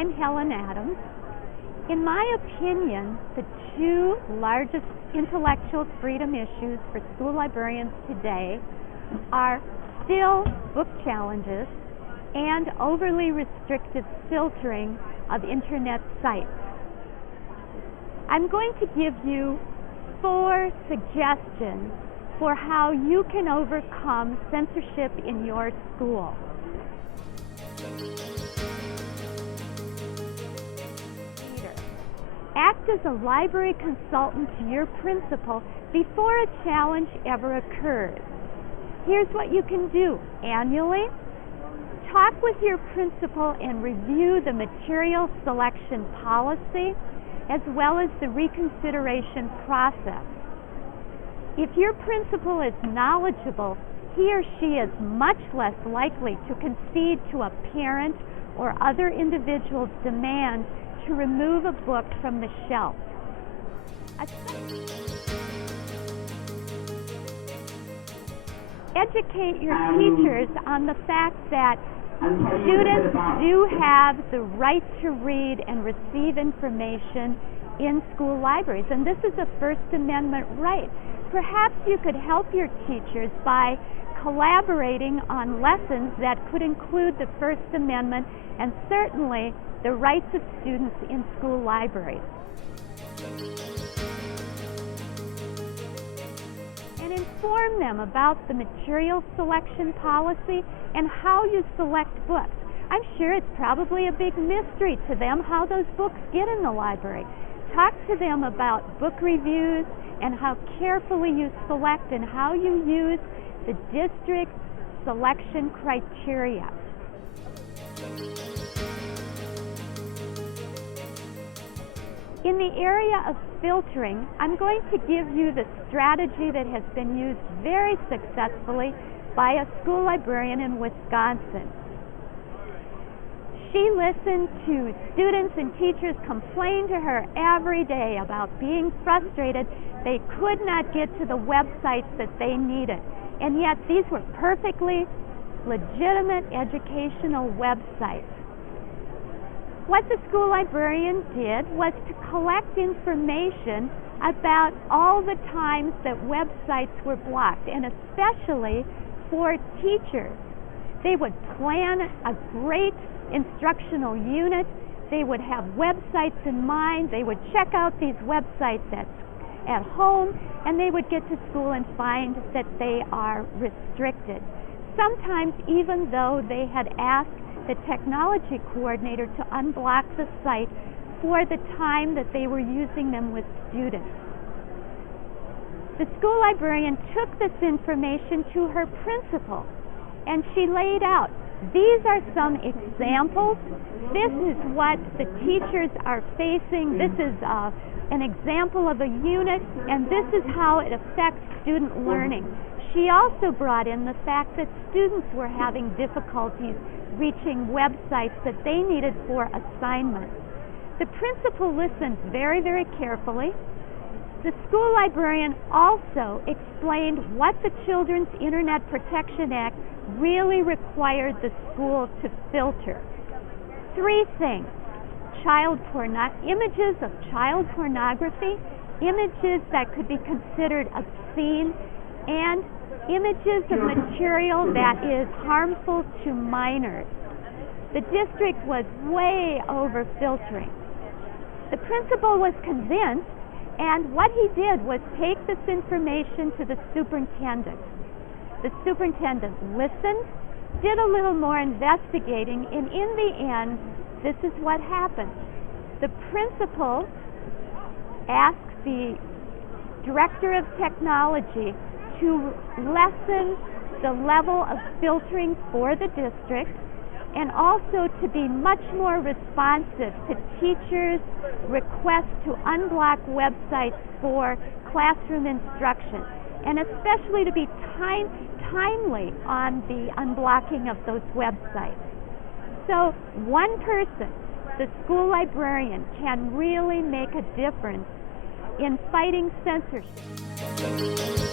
I'm Helen Adams. In my opinion, the two largest intellectual freedom issues for school librarians today are still book challenges and overly restrictive filtering of internet sites. I'm going to give you 4 suggestions for how you can overcome censorship in your school. Act as a library consultant to your principal before a challenge ever occurs. Here's what you can do annually. Talk with your principal and review the material selection policy as well as the reconsideration process. If your principal is knowledgeable, he or she is much less likely to concede to a parent or other individual's demand to remove a book from the shelf. Educate your teachers on the fact that students do have the right to read and receive information in school libraries, and this is a First Amendment right. Perhaps you could help your teachers by collaborating on lessons that could include the First Amendment and certainly the rights of students in school libraries. And inform them about the material selection policy and how you select books. I'm sure it's probably a big mystery to them how those books get in the library. Talk to them about book reviews and how carefully you select and how you use the district selection criteria. In the area of filtering, I'm going to give you the strategy that has been used very successfully by a school librarian in Wisconsin. She listened to students and teachers complain to her every day about being frustrated they could not get to the websites that they needed. And yet these were perfectly legitimate educational websites. What the school librarian did was to collect information about all the times that websites were blocked, and especially for teachers. They would plan a great instructional unit. They would have websites in mind. They would check out these websites at home, and they would get to school and find that they are restricted. Sometimes even though they had asked the technology coordinator to unblock the site for the time that they were using them with students. The school librarian took this information to her principal, and she laid out, these are some examples. This is what the teachers are facing. This is an example of a unit, and this is how it affects student learning. She also brought in the fact that students were having difficulties reaching websites that they needed for assignments. The principal listened very, very carefully. The school librarian also explained what the Children's Internet Protection Act really required the school to filter. 3 things: images of child pornography, images that could be considered obscene, and images of material that is harmful to minors. The district was way over filtering. The principal was convinced, and what he did was take this information to the superintendent. The superintendent listened, did a little more investigating, and in the end, this is what happened. The principal asked the director of technology to lessen the level of filtering for the district and also to be much more responsive to teachers' requests to unblock websites for classroom instruction, and especially to be timely on the unblocking of those websites. So one person, the school librarian, can really make a difference in fighting censorship.